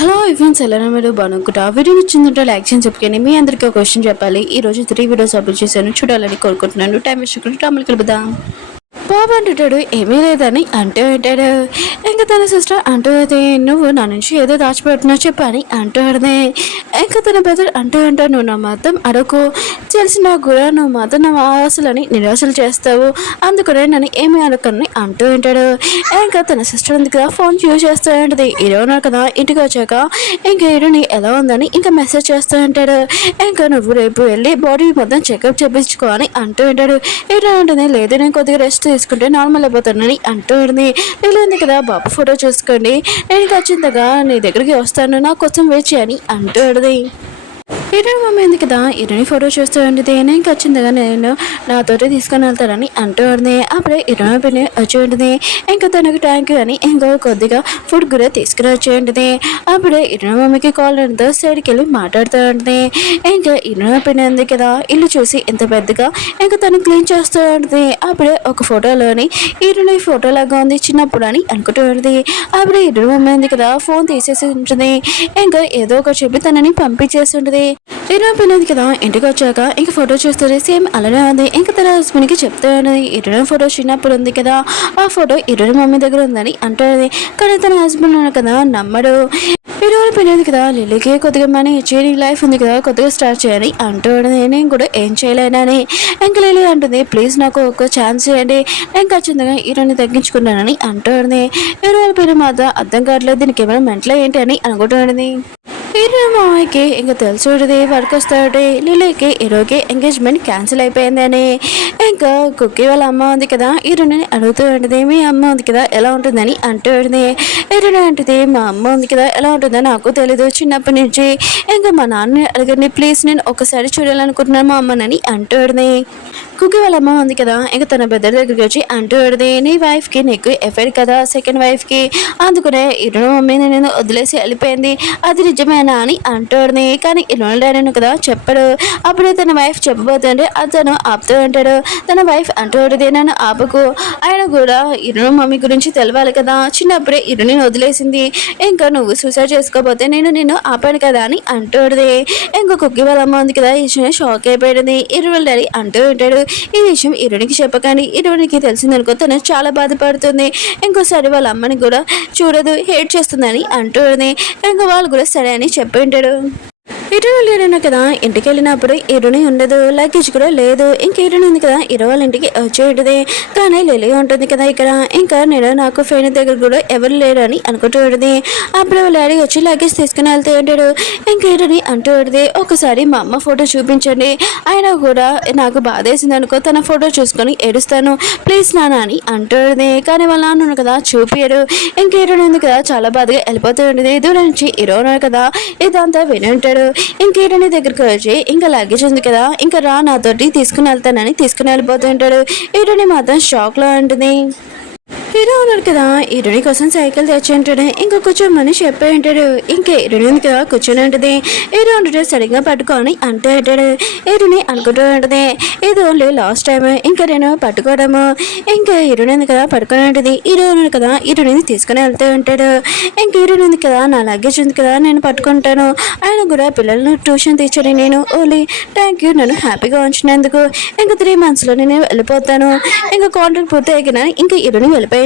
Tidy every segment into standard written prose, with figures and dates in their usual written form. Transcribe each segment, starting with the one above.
Hello ఇవెంట్స్ ఎలా మీరు బాగునుకుంటా video నచ్చిందంటే లైక్ చేసి చెప్పుకొని మీ అందరికీ ఒక క్వశ్చన్ చెప్పాలి. ఈ రోజు 3 వీడియోస్ అప్లోడ్ చేశాను, చూడాలని కోరుకుంటున్నాను. టైం వేస్ట్ టైం కలుపుదాం. బాబు అంటుంటాడు ఏమీ లేదని అంటూ ఉంటాడు. ఇంకా తన సిస్టర్ అంటూ అయితే నువ్వు నా నుంచి ఏదో దాచిపెడుతున్నావు చెప్పని అంటూ అడితే ఇంకా తన బ్రదర్ అంటూ ఉంటాడు నువ్వు నా మాత్రం అడకు, తెలిసినా కూడా నువ్వు మాత్రం నా ఆశలని నిరాశలు చేస్తావు, అందుకనే నన్ను ఏమీ అనకని అంటూ ఉంటాడు. ఇంకా తన సిస్టర్ ఉంది కదా ఫోన్ యూజ్ చేస్తూ ఉంటుంది. ఇరవై కదా ఇంటికి వచ్చాక ఇంకా ఇరుని ఎలా ఉందని ఇంకా మెసేజ్ చేస్తూ ఉంటాడు. ఇంకా నువ్వు రేపు వెళ్ళి బాడీ మొత్తం చెకప్ చేయించుకో అని అంటూ ఉంటాడు. ఇరు ఉంటుంది లేదు నేను కొద్దిగా రెస్ట్ తీసుకుంటే నార్మల్ అయిపోతానని అంటూ ఉంది. లేదు కదా బాబు ఫోటో చూసుకోండి, నేను ఖచ్చితంగా నీ దగ్గరికి వస్తాను, నా కోసం వేచి అని అంటూ ఉంటుంది. ఇరుని మమ్మీ ఉంది కదా ఇరుని ఫోటో చూస్తూ ఉంటుంది. నేను ఖచ్చితంగా నేను నాతోటి తీసుకొని వెళ్తానని అంటూ ఉంది. అప్పుడే ఇరుని పిన్ని వచ్చి ఉంటుంది. ఇంకా తనకు థ్యాంక్ యూ అని ఇంకో కొద్దిగా ఫుడ్ కూడా తీసుకుని వచ్చి ఉంటుంది. అప్పుడే ఇరుని మమ్మీకి కాల్ అంతా సైడ్కి వెళ్ళి మాట్లాడుతూ ఉంటుంది. ఇంకా ఇరుని పిన్ని ఉంది కదా ఇల్లు చూసి ఎంత పెద్దగా ఇంకా తను క్లీన్ చేస్తూ ఉంటుంది. అప్పుడే ఒక ఫోటోలోని ఇరుని ఫోటో లాగా ఉంది చిన్నప్పుడు అని అనుకుంటూ ఉంటుంది. అప్పుడే ఇరుని మమ్మీ ఉంది కదా ఫోన్ తీసేసి ఉంటుంది. ఇంకా ఏదో ఒక చెప్పి తనని పంపించేసి ఉంటుంది. ఇరవై పిల్లది కదా ఇంటికి వచ్చాక ఇంక ఫోటో చూస్తుంది, సేమ్ అలానే ఉంది. ఇంకా తన హస్బెండ్కి చెప్తూ ఉన్నది ఇరవై ఫోటో చిన్నప్పుడు ఉంది కదా ఆ ఫోటో ఇరవై మమ్మీ దగ్గర ఉందని అంటుంది. కానీ తన హస్బెండ్ ఉన్న కదా నమ్మడు. ఇరవై పిల్లది కదా లిల్లీకి కొద్దిగా మనీ ఇచ్చి నీ లైఫ్ ఉంది కదా కొద్దిగా స్టార్ట్ చేయాలి అంటూ నేను కూడా ఏం చేయలేనని. ఇంకా లిల్లీ అంటుంది ప్లీజ్ నాకు ఒక ఛాన్స్ చేయండి, నేను ఖచ్చితంగా ఈరోని తగ్గించుకున్నానని అంటుంది. ఇరవై పిల్లలు మాత్రం అర్థం కావట్లేదు దీనికి ఏమైనా మెంటలో ఏంటి అని అనుకుంటుంది. ఇరవై మామయ్యకి ఇంకా తెలుసుది వర్క్ వస్తాడు. లిలీకి ఈరోజు ఎంగేజ్మెంట్ క్యాన్సిల్ అయిపోయిందని. ఇంకా కుక్కీ వాళ్ళ అమ్మ ఉంది కదా ఇరుని అడుగుతూ ఉంటుంది మీ అమ్మ ఉంది కదా ఎలా ఉంటుందని అంటూ ఉంటుంది. ఇరుని అంటుంది మా అమ్మ ఉంది కదా ఎలా ఉంటుందో నాకు తెలీదు, చిన్నప్పటి నుంచి ఇంకా మా నాన్న అడగండి ప్లీజ్, నేను ఒకసారి చూడాలనుకుంటున్నాను మా అమ్మనని అంటూ ఉంటుంది. కుక్కీ వాళ్ళ అమ్మ ఉంది కదా ఇంకా తన బ్రదర్ దగ్గరికి వచ్చి అంటూ ఉంటుంది నీ వైఫ్కి నీకు ఎఫైర్ కదా సెకండ్ వైఫ్కి, అందుకనే ఇరుని మమ్మీని నేను వదిలేసి వెళ్ళిపోయింది, అది నిజమేనా అని అంటుంది. కానీ ఇరుని డాడీని కదా చెప్పడు. అప్పుడే తన వైఫ్ చెప్పబోతుంటే అతను ఆపుతూ ఉంటాడు. తన వైఫ్ అంటూ ఉంటుంది నన్ను ఆపకు, ఆయన కూడా ఇరుని మమ్మీ గురించి తెలవాలి కదా, చిన్నప్పుడే ఇరుని వదిలేసింది, ఇంకా నువ్వు సూసైడ్ చేసుకోకపోతే నేను నిన్ను ఆపాను కదా అని అంటుంది. ఇంకా కుక్కీ వాళ్ళ అమ్మ ఉంది కదా ఈ విషయం షాక్ అయిపోయింది. ఇరుని డాడీ అంటూ ఉంటాడు ఈ విషయం ఇరునికి చెప్పకండి, ఇరునికి తెలిసిందనుకో తను చాలా బాధపడుతుంది, ఇంకోసారి వాళ్ళ అమ్మని కూడా చూడదు హేట్ చేస్తుందని అంటుంది. ఇంకా వాళ్ళు కూడా సరే అని చెప్పి ఉంటాడు. ఇరుని లేడన్నా కదా ఇంటికి వెళ్ళినప్పుడు ఇరుని ఉండదు, లగేజ్ కూడా లేదు. ఇంక ఇరుని ఉంది కదా ఇరు వాళ్ళ ఇంటికి వచ్చి ఉంటుంది. కానీ లిలీ ఉంటుంది కదా ఇక్కడ. ఇంకా నేను నాకు ఫ్రెండ్ దగ్గర కూడా ఎవరు లేరు అని అనుకుంటూ ఉంటుంది. అప్పుడు వాళ్ళ డాడీ వచ్చి లగేజ్ తీసుకుని వెళ్తూ ఉంటాడు. ఇంక ఇరుని అంటూ ఉంటుంది ఒకసారి మా అమ్మ ఫోటో చూపించండి, ఆయన కూడా నాకు బాధ వేసింది అనుకో తన ఫోటో చూసుకొని ఏడుస్తాను ప్లీజ్ నాన్న అని అంటుంది. కానీ వాళ్ళ నాన్న కదా చూపించడు. ఇంక ఇరుని ఉంది కదా చాలా బాధగా వెళ్ళిపోతూ ఉంటుంది. దూరం నుంచి ఇరు కదా ఇదంతా విని ఉంటాడు. ఇంకేటని దగ్గరికి వచ్చి ఇంకా లగేజ్ ఉంది కదా ఇంకా రా నాతోటి తీసుకుని వెళ్తానని తీసుకుని వెళ్ళిపోతుంటాడు. ఈటని మాత్రం షాక్ లో ఉంటుంది. హీరో ఉన్నాడు కదా ఇరుని కోసం సైకిల్ తెచ్చి ఉంటాడు. ఇంకా కూర్చోమని చెప్పి ఉంటాడు. ఇంకా ఇరుని ఉంది కదా కూర్చొని ఉంటుంది. హీరో ఉంటాడు సరిగ్గా పట్టుకొని అంటూ ఉంటాడు. ఇరుని అనుకుంటూ ఉంటుంది ఇది ఓన్లీ లాస్ట్ టైం ఇంకా నేను పట్టుకోవడము. ఇంకా ఇరుని ఉంది కదా పట్టుకొని ఉంటుంది. హీరో ఉన్నాడు కదా ఇరుని తీసుకుని వెళ్తూ ఉంటాడు. ఇంకా ఇరుని ఉంది కదా నా లగేజ్ ఉంది కదా నేను పట్టుకుంటాను, ఆయన కూడా పిల్లలను ట్యూషన్ తీర్చండి, నేను ఓన్లీ థ్యాంక్ యూ నన్ను హ్యాపీగా ఉంచినందుకు, ఇంకా 3 monthsలో నేను వెళ్ళిపోతాను, ఇంకా కాంట్రాక్ట్ పూర్తి అయినా ఇంకా ఇరుని వెళ్ళిపోయింది.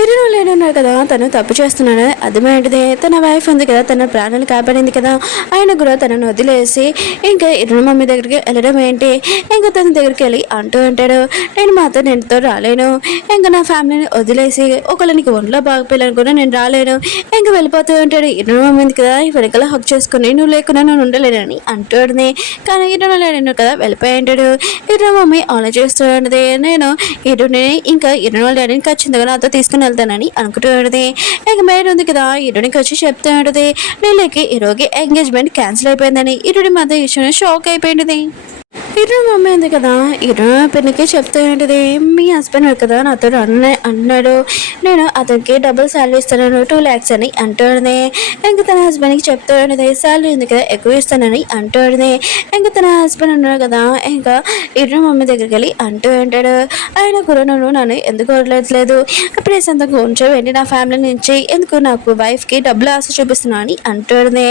ఇరుని లేడున్నాడు కదా తను తప్పు చేస్తున్నాడు అర్థమైంటిది. తన వైఫ్ ఉంది కదా తన ప్రాణాలు కాపాడింది కదా, ఆయన కూడా తనను వదిలేసి ఇంకా ఇరుని మమ్మీ దగ్గరికి వెళ్ళడం ఏంటి. ఇంకా తన దగ్గరికి వెళ్ళి అంటూ ఉంటాడు నేను మాత్రం నేనుతో రాలేను, ఇంకా నా ఫ్యామిలీని వదిలేసి ఒకళ్ళనికి ఒంట్లో బాగపోయాలని కూడా నేను రాలేను, ఇంకా వెళ్ళిపోతూ ఉంటాడు. ఇరుని మమ్మీ ఉంది కదా వెనకాల హక్ చేసుకుని నువ్వు లేకుండా నేను ఉండలేనని అంటుంది. కానీ ఇరుని లేడు కదా వెళ్ళిపోయి ఉంటాడు. ఇరుని మమ్మీ ఆలోచిస్తూ ఉంటుంది నేను ఇరుని ఇంకా ఇరుని డాడీని ఖచ్చితంగా నాతో తీసుకుని వెళ్తానని అనుకుంటూ ఉంటుంది. ఇంకా మేడ ఉంది కదా ఇరునికి వచ్చి చెప్తూ ఉంటుంది లిల్లీకి ఈరోజు ఎంగేజ్మెంట్ క్యాన్సిల్ అయిపోయిందని. ఇరుడి మాత్రం ఇష్యూ షాక్ అయిపోయింది. ఇరు మమ్మీ ఉంది కదా, ఇరు పిన్నికి చెప్తూ ఏంటిది, మీ హస్బెండ్ కదా నాతో అన్నాడు, నేను అతనికి డబుల్ శాలరీ ఇస్తాను 2 lakhs అని అంటుంది. ఇంకా తన హస్బెండ్కి చెప్తూ ఏంటిది, శాలరీ ఉంది కదా ఎక్కువ ఇస్తానని అంటుంది. ఇంకా తన హస్బెండ్ ఉన్నాడు కదా, ఇంకా ఇరు మమ్మీ దగ్గరికి వెళ్ళి అంటూ ఉంటాడు, ఆయన కూడా నన్ను ఎందుకు వదలట్లేదు, ప్లేస్ అంతా కొంచెం ఏంటి నా ఫ్యామిలీ నుంచి ఎందుకు నాకు వైఫ్కి డబ్బులు ఆశ చూపిస్తున్నా అని అంటుంది.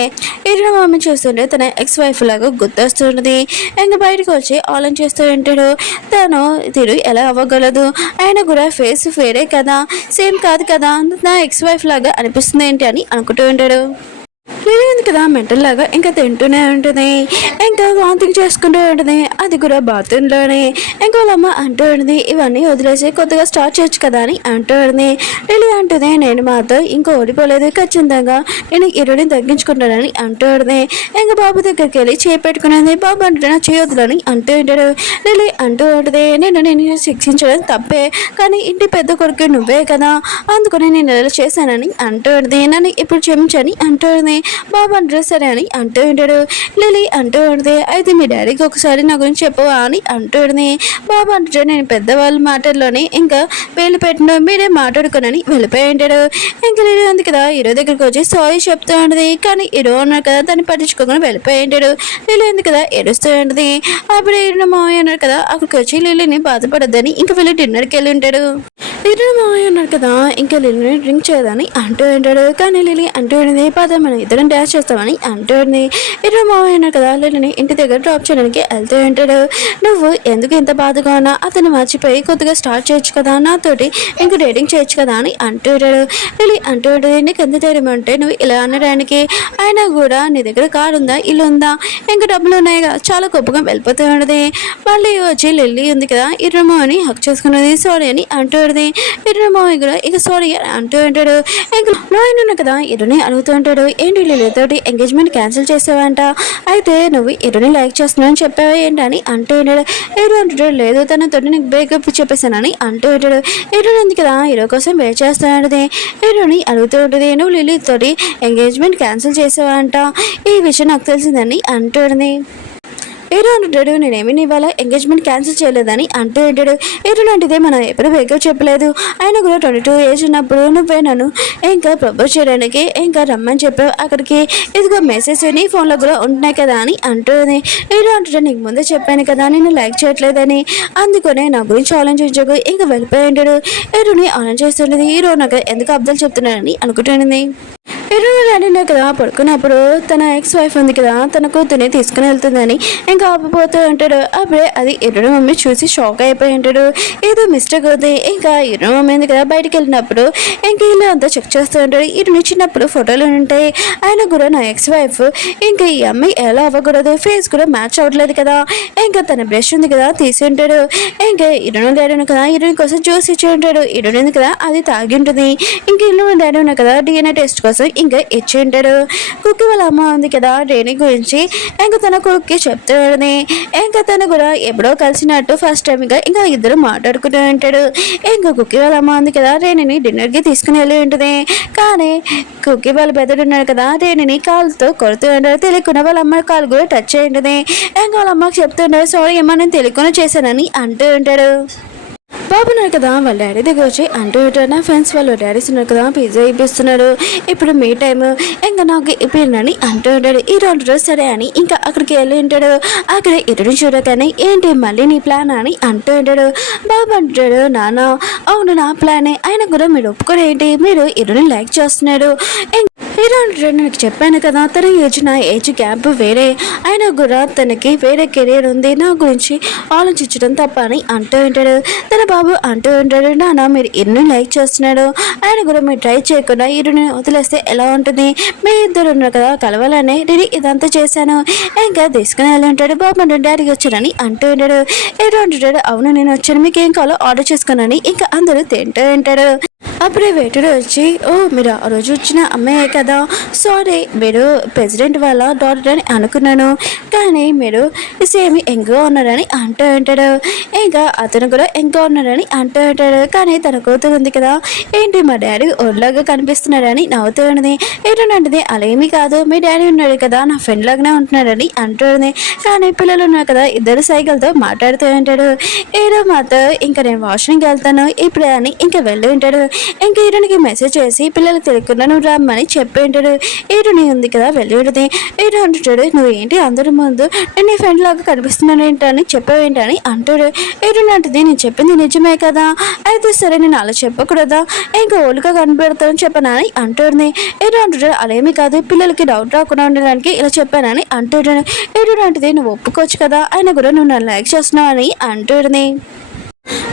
ఇరు మమ్మీ చూస్తుంటే తన ఎక్స్ వైఫ్ లాగా గుర్తొస్తుంటుంది. ఇంకా బయటకు వచ్చి ఆలోచన చేస్తూ ఉంటాడు, తిరు ఎలా అవ్వగలదు, ఆయన కూడా ఫేస్ వేరే కదా, సేమ్ కాదు కదా, నా ఎక్స్ వైఫ్ లాగా అనిపిస్తుంది ఏంటి అని అనుకుంటూ ఉంటాడు. లేదు కదా మెంటల్ లాగా ఇంకా తింటూనే ఉంటుంది, ఇంకా వాంతింగ్ చేసుకుంటూ ఉంటుంది, అది కూడా బాత్రూంలోనే. ఇంకా వాళ్ళమ్మ అంటూ ఉంటుంది, ఇవన్నీ వదిలేసి కొత్తగా స్టార్ట్ చేయొచ్చు కదా అని అంటూ ఉంటుంది. లిలీ అంటుంది, నేను మాతో ఇంకా ఓడిపోలేదు, ఖచ్చితంగా నేను ఇరుని తగ్గించుకుంటానని అంటూ ఉంటుంది. ఇంకా బాబు దగ్గరికి వెళ్ళి చేపెట్టుకునేది, బాబు అంటే నా చేయొద్దులని అంటూ ఉంటాడు. లిలీ అంటూ ఉంటుంది, నేను శిక్షించడం తప్పే, కానీ ఇంటి పెద్ద కొడుకు నువ్వే కదా, అందుకని నేను ఇలా చేశానని అంటూ ఉంటుంది, నన్ను ఇప్పుడు క్షమించని అంటూ ఉంటుంది. బాబు అంటారు సరే అని అంటూ ఉంటాడు. లిలీ అంటూ ఉంటుంది, అయితే మీ డాడీకి ఒకసారి నా గురించి చెప్పవా అని అంటూ ఉంటుంది. బాబు అంటాడు, నేను పెద్దవాళ్ళ మాటల్లోనే ఇంకా వేలు పెట్టిన మీరే మాట్లాడుకోనని వెళ్ళిపోయి ఉంటాడు. ఇంకా లిలీ ఉంది కదా హీరో దగ్గరికి వచ్చి సారీ చెప్తూ ఉంటుంది, కానీ హీరో అన్నాడు కదా దాన్ని పట్టించుకోకుండా వెళ్ళిపోయి ఉంటాడు. లిలీ ఉంది కదా ఏడుస్తూ ఉంటుంది. అప్పుడు హీరో మావయ్య అన్నాడు కదా అక్కడికి వచ్చి లిలీని బాధపడద్దని ఇంకా వీళ్ళు డిన్నర్కి వెళ్ళి ఉంటాడు. హీరో మావయ్య అన్నాడు కదా ఇంకా లిలీని డ్రింక్ చేయదని అంటూ ఉంటాడు. కానీ లిలీ అంటూ ఉంటుంది, పద మనం ఇద్దరం డ్యాన్స్ చేస్తామని అంటుంది. హీరో మావయ్య అన్నాడు కదా లిలీని ఇంటి దగ్గర డ్రాప్ చేయడానికి వెళ్తూ ఉంటాడు. నువ్వు ఎందుకు ఇంత బాధగా ఉన్నా, అతను మర్చిపోయి కొద్దిగా స్టార్ట్ చేయొచ్చు కదా, నాతోటి ఇంకా డేటింగ్ చేయొచ్చు కదా అని అంటూ ఉంటాడు. లిలీ అంటూ ఉంటుంది, నీకు ఎంత ధైర్యం అంటే నువ్వు ఇలా అనడానికి, అయినా కూడా నీ దగ్గర కారు ఉందా, ఇల్లు ఉందా, ఇంకా డబ్బులు ఉన్నాయి కదా, చాలా గొప్పగా వెళ్ళిపోతూ ఉంటుంది. మళ్ళీ వచ్చి లిల్లీ ఉంది కదా హీరో మావయ్యని హక్ చేసుకున్నది, సారీ అని అంటూ ఉంటుంది. హీరో మావయ్య కూడా ఇక సారీ అని అంటూ ఉంటాడు. ఇంకా నాయన కదా హీరోని అడుగుతూ ఉంటాడు, ఏంటి లిలీతోటి ఎంగేజ్మెంట్ క్యాన్సిల్ చేసావంట, అయితే నువ్వు హీరోని లైక్ చేస్తున్నావు చెప్పావా ఏంటని అంటూ ఉంటాడు. హీరో అంటాడు, లేదు తనతో నీకు బ్రేకప్ చెప్పేశానని అంటూ ఉంటాడు. హీరో ఉంది కదా హీరో కోసం వెయిట్ చేస్తూ ఉంటుంది. హీరోని అడుగుతూ ఉంటుంది, నువ్వు లిలీతోటి ఎంగేజ్మెంట్ క్యాన్సిల్ చేసావంట, ఈ విషయం నాకు తెలిసిందని అంటూ ఉంటుంది. హీరో అంటాడు, నేనేమి ఇవాళ ఎంగేజ్మెంట్ క్యాన్సిల్ చేయలేదని అంటూ ఉంటాడు. హీరో అంటే మనం ఎప్పుడు బ్రేకప్ చెప్పలేదు, ఆయన కూడా 22 ఏజ్ ఉన్నప్పుడు నువ్వే నన్ను ఇంకా ప్రపోజ్ చేయడానికి ఇంకా రమ్మని చెప్పావు, అక్కడికి ఇదిగో మెసేజ్ నీ ఫోన్లో కూడా ఉంటున్నాయి కదా అని అంటుంది. హీరో అంటాడు, నీకు ముందే చెప్పాను కదా నేను లైక్ చేయట్లేదని, అందుకనే నా గురించి ఆలోచించకు ఇంకా వెళ్ళిపోయి ఉంటాడు. హీరోని ఆలోచిస్తుండేది, హీరో నాకు ఎందుకు అబ్దాలు చెప్తున్నాడని అనుకుంటుంది. హీరో అడిగినా కదా పడుకున్నప్పుడు తన ఎక్స్ వైఫ్ ఉంది కదా తన కూతుర్ని తీసుకుని వెళ్తుందని ఇంకా ఆపిపోతూ ఉంటాడు. అప్పుడే అది హీరో మమ్మీ చూసి షాక్ అయిపోయి ఉంటాడు, ఏదో మిస్టేక్ అవుతుంది. ఇంకా హీరో మమ్మీ ఉంది కదా బయటకు వెళ్ళినప్పుడు ఇంకా ఇలా అంతా చెక్ చేస్తూ ఉంటాడు. హీరోని చిన్నప్పుడు ఫోటోలు ఉంటాయి, ఆయన కూడా నా ఎక్స్ వైఫ్, ఇంకా ఈ అమ్మాయి ఎలా అవ్వకూడదు, ఫేస్ కూడా మ్యాచ్ అవ్వట్లేదు కదా, ఇంకా తన బ్రష్ ఉంది కదా తీసి ఉంటాడు. ఇంకా హీరోని డాడీ ఉంది కదా హీరోయిన్ కోసం జ్యూస్ ఇచ్చి ఉంటాడు. హీరోయిన్ ఉంది కదా అది తాగి ఉంటుంది. ఇంకా ఇల్లు డాడీ ఉన్నా కదా DNA టెస్ట్ కోసం ఇంకా ఇచ్చి ఉంటాడు. కుక్కి వాళ్ళ అమ్మ ఉంది కదా రేణి గురించి ఇంకా తన కొడుక్కి చెప్తూ ఉంటుంది. ఇంకా తను కూడా ఎప్పుడో కలిసినట్టు ఫస్ట్ టైం ఇంకా ఇద్దరు మాట్లాడుకుంటూ ఉంటాడు. ఇంకా కుక్కి వాళ్ళ అమ్మ ఉంది కదా రేణిని డిన్నర్కి తీసుకుని వెళ్ళి ఉంటుంది. కానీ కుక్కి వాళ్ళ పెద్దడు ఉన్నాడు కదా రేణిని కాలుతో కొడుతూ ఉంటాడు. తెలియకుండా వాళ్ళ అమ్మ కాలు కూడా టచ్ అయి ఉంటుంది. ఇంకా వాళ్ళ అమ్మకి చెప్తుంటాడు, సారీ అమ్మ నేను తెలియకుండా చేశానని అంటూ ఉంటాడు. బాబు ఉన్నారు కదా వాళ్ళ డాడీ దగ్గర వచ్చి అంటూ ఉంటారు, నా ఫ్రెండ్స్ వాళ్ళ డాడీస్ ఉన్నారు కదా పిజ్జా ఇప్పిస్తున్నారు, ఇప్పుడు మీ టైం ఇంకా నాకు ఇప్పినని అంటూ ఉంటాడు. ఈ 2 రోజు సరే అని ఇంకా అక్కడికి వెళ్ళి ఉంటాడు. అక్కడ ఇరుని చూడగానే ఏంటి మళ్ళీ నీ ప్లాన్ అని అంటూ ఉంటాడు. బాబు అంటాడు, నాన్న అవును నా ప్లానే, అయినా కూడా మీరు ఒప్పుకోరు ఏంటి, మీరు ఇరుని లైక్ చేస్తున్నాడు. హీరో నాకు చెప్పాను కదా తన నా ఏజ్ గ్యాప్ వేరే, అయినా కూడా తనకి వేరే కెరీర్ ఉంది, నా గురించి ఆలోచించడం తప్ప అని అంటూ ఉంటాడు. తన బాబు అంటూ ఉంటాడు, నాన్న మీరు ఇరుని లైక్ చేస్తున్నాడు, ఆయన కూడా మీరు ట్రై చేయకుండా ఇరుని వదిలేస్తే ఎలా ఉంటుంది, మీ ఇద్దరు ఉన్నారు కదా కలవాలనే నేను ఇదంతా చేశాను, ఇంకా తీసుకుని వెళ్ళి ఉంటాడు. బాబు అంటే డాడీకి వచ్చానని అంటూ ఉంటాడు. హీరో అంటాడు, అవును నేను వచ్చాను, మీకు ఏం కావాలో ఆర్డర్ చేసుకున్నాను ఇంకా అందరూ తింటూ ఉంటాడు. అప్పుడే వెయిటర్ వచ్చి, ఓ మీరు ఆ రోజు వచ్చిన అమ్మాయే కదా, సారీ మీరు ప్రెసిడెంట్ వాళ్ళ డాటర్ అని అనుకున్నాను, కానీ మీరు సేమ్ ఎంగా ఉన్నారని అంటూ ఉంటాడు. ఇంకా అతను కూడా ఎంగా ఉన్నారని అంటూ ఉంటాడు. కానీ తన కూతురు ఉంది కదా, ఏంటి మా డాడీ ఒళ్ళగా కనిపిస్తున్నాడని నవ్వుతూ ఉన్నది. ఏంటంటే అలా ఏమీ కాదు, మీ డాడీ ఉన్నాడు కదా నా ఫ్రెండ్ లాగానే ఉంటున్నాడని అంటుంది. కానీ పిల్లలు ఉన్నారు కదా, ఇద్దరు సైకిల్తో మాట్లాడుతూ ఉంటాడు. ఏదో మాతో ఇంకా నేను వాష్రూమ్కి వెళ్తాను ఇప్పుడు అని ఇంకా వెళ్ళి ఉంటాడు. ఇంకా ఈరునికి మెసేజ్ చేసి పిల్లలకు తెలియకుండా నువ్వు రమ్మని చెప్పి ఉంటాడు. ఈరుని ఉంది కదా వెళ్ళి ఉంటుంది. ఈరు అంటాడు, నువ్వు ఏంటి అందరి ముందు నేను నీ ఫ్రెండ్ లాగా కనిపిస్తున్నాను ఏంటని చెప్పావేంటని అంటాడు. ఈరుని అంటుంది, నేను చెప్పింది నిజమే కదా, అయితే సరే నేను అలా చెప్పకూడదా, ఇంకా ఓలుగా కనిపెడతానని చెప్పానని అంటుంది. ఈరు అంటాడు, అలేమీ కాదు పిల్లలకి డౌట్ రాకుండా ఉండడానికి ఇలా చెప్పానని అంటాడు. ఈరు అంటుంది, నువ్వు ఒప్పుకోవచ్చు కదా, అయినా కూడా నువ్వు నన్ను లైక్ చేస్తున్నావు అని అంటుంది.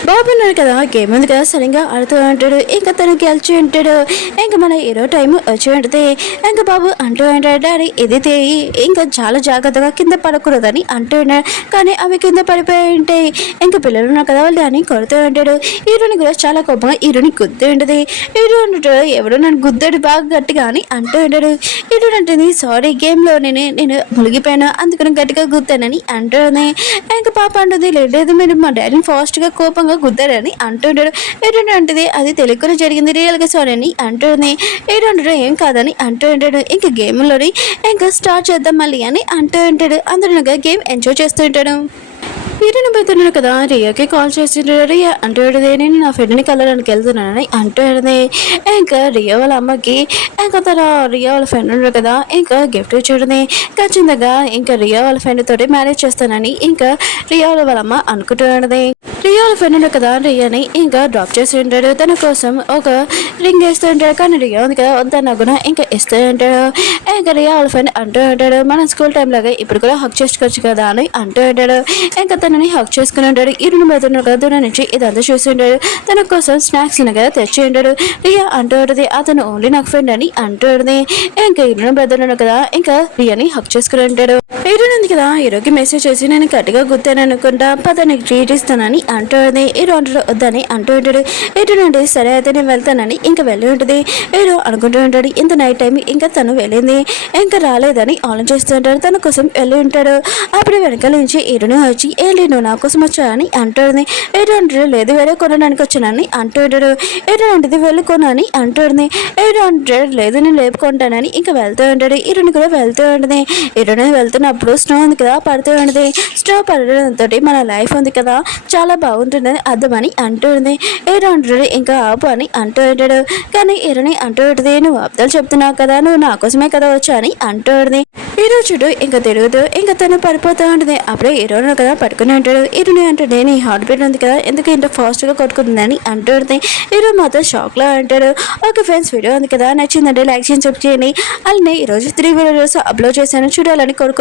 బాబు ఉన్నాడు కదా, గేమ్ ఉంది కదా సరిగ్గా ఆడుతూ ఉంటాడు. ఇంకా తను గెలిచి ఉంటాడు. ఇంకా మన హీరో టైం వచ్చి ఉంటుంది. ఇంకా బాబు అంటూ ఉంటాడు, డాడీ ఇది తేయి, ఇంకా చాలా జాగ్రత్తగా కింద పడకూడదని అంటూ ఉన్నాడు. కానీ అవి కింద పడిపోయి ఉంటాయి. ఇంకా పిల్లలు ఉన్నారు కదా వాళ్ళు దాన్ని కొడుతూ ఉంటాడు. హీరోని కూడా చాలా కోపంగా హీరోని గుద్దు ఉంటుంది. హీరో అంటాడు, ఎవడో నన్ను గుద్దాడు బాగా గట్టిగా అని అంటూ ఉంటాడు. హీరో అంటుంది, సారీ గేమ్లో నేను మునిగిపోయాను అందుకని గట్టిగా గుద్దానని అంటుంది. ఇంకా పాప అంటుంది, లేదు మీరు మా డాడీని ఫాస్ట్గా కోపంగా గుద్దారని అంటుంటాడు. ఏంటంటే అది తెలుగులో జరిగింది రియల్గా సారీ అని అంటుంది. ఏంటంటాడు, ఏం కాదని అంటూ ఉంటాడు. ఇంకా గేమ్లోని ఇంకా స్టార్ట్ చేద్దాం మళ్ళీ అని అంటూ ఉంటాడు. అందరూ గేమ్ ఎంజాయ్ చేస్తూ ఉంటాడు. హీరోని పోతున్నాడు కదా, రియాకి కాల్ చేసింటాడు. రియా అంటాడు, నేను నా ఫ్రెండ్ని కలవడానికి వెళ్తున్నానని అంటాడు. ఇంకా రియా వాళ్ళ అమ్మకి ఇంకా తన రియా వాళ్ళ ఫ్రెండ్ ఉన్నాడు కదా ఇంకా గిఫ్ట్ ఇచ్చాడుని. ఖచ్చితంగా ఇంకా రియా వాళ్ళ ఫ్రెండ్ తోటి మ్యారేజ్ చేస్తానని ఇంకా రియా వాళ్ళ అమ్మ అనుకుంటున్నది. రియా వాళ్ళ ఫ్రెండ్ ఉన్నాడు కదా, రియాని ఇంకా డ్రాప్ చేసి ఉంటాడు. తన కోసం ఒక రింగ్ వేస్తూ ఉంటాడు. కానీ రియా ఉంది కదా వద్దన్నా కూడా ఇంకా ఇస్తూ ఉంటాడు. ఇంకా రియా వాళ్ళ ఫ్రెండ్ అంటూ ఉంటాడు, మన స్కూల్ టైం లాగా ఇప్పుడు కూడా హక్ చేసుకోవచ్చు కదా అని అంటూ ఉంటాడు. ఇంకా తనని హక్ చేసుకుని ఉంటాడు. ఇరుని మెదున్న కదా దూరం నుంచి ఇదంతా చూసి ఉంటాడు. తన కోసం స్నాక్స్ కదా తెచ్చి ఉంటాడు. రియా అంటూ ఉంటుంది, అతను ఓన్లీ నాకు ఫ్రెండ్ అని అంటూ ఉంటుంది. ఇంకా ఇరుని మెదున్న కదా ఇంకా రియాని హక్ చేసుకుని ఉంటాడు. హీరోని ఉంది కదా, హీరోకి మెసేజ్ చేసి నేను గట్టిగా గుర్తాను అనుకుంటా పద నీకు ట్రీట్ ఇస్తానని అంటుంది. హీరో అంటాడు వద్దని అంటూ ఉంటాడు. హీరోనంటే సరే అయితే నేను వెళ్తానని ఇంకా వెళ్ళి ఉంటుంది. హీరో అనుకుంటూ ఉంటాడు, ఇంత నైట్ టైం ఇంకా తను వెళ్ళింది ఇంకా రాలేదని ఆలోచిస్తూ ఉంటాడు. తన కోసం వెళ్ళి ఉంటాడు. అప్పుడు వెనకాల నుంచి హీరోని వచ్చి ఏంటి నువ్వు నా కోసం వచ్చావని అంటుంది. హీరో అంటాడు, లేదు వేరే కొనడానికి వచ్చానని అంటూ ఉంటాడు. హీరో అంటే వెళ్ళి కొనని అంటుంది. హీరో అంటాడు, లేదు నేను లేపుకుంటానని ఇంకా వెళ్తూ ఉంటాడు. హీరోని కూడా వెళ్తూ ఉంటుంది. హీరోని వెళ్తున్నప్పుడు స్నో ఉంది కదా పడుతూ ఉంటుంది. స్నో పడడంతో మన లైఫ్ ఉంది కదా చాలా బాగుంటుందని అర్థమని అంటుంది. హీరో అంటాడు, ఇంకా ఆపు అని అంటూ ఉంటాడు. కానీ హీరోని అంటూ ఉంటుంది, నువ్వు అబ్దాలు చెప్తున్నావు కదా, నువ్వు నా కోసమే కదా వచ్చా అని అంటూ ఉంటుంది. హీరో చుట్టూ ఇంకా తిరుగుతూ ఇంకా తను పడిపోతూ ఉంటుంది. అప్పుడే హీరోని కదా పట్టుకుని ఉంటాడు. హీరోని అంటాడు, నీ హార్ట్ బీట్ ఉంది కదా ఎందుకు ఇంత ఫాస్ట్గా కొట్టుకుంటుందని అంటూ ఉంటుంది. హీరో మాత్రం షాక్లో అంటాడు. ఓకే ఫ్రెండ్స్, వీడియో ఉంది కదా నచ్చిందంటే లైక్ చేయండి, సబ్స్క్రైబ్ చేయండి. అలానే ఈరోజు 3 వీడియోస్ అప్లోడ్ చేశాను, చూడాలని కోరుకు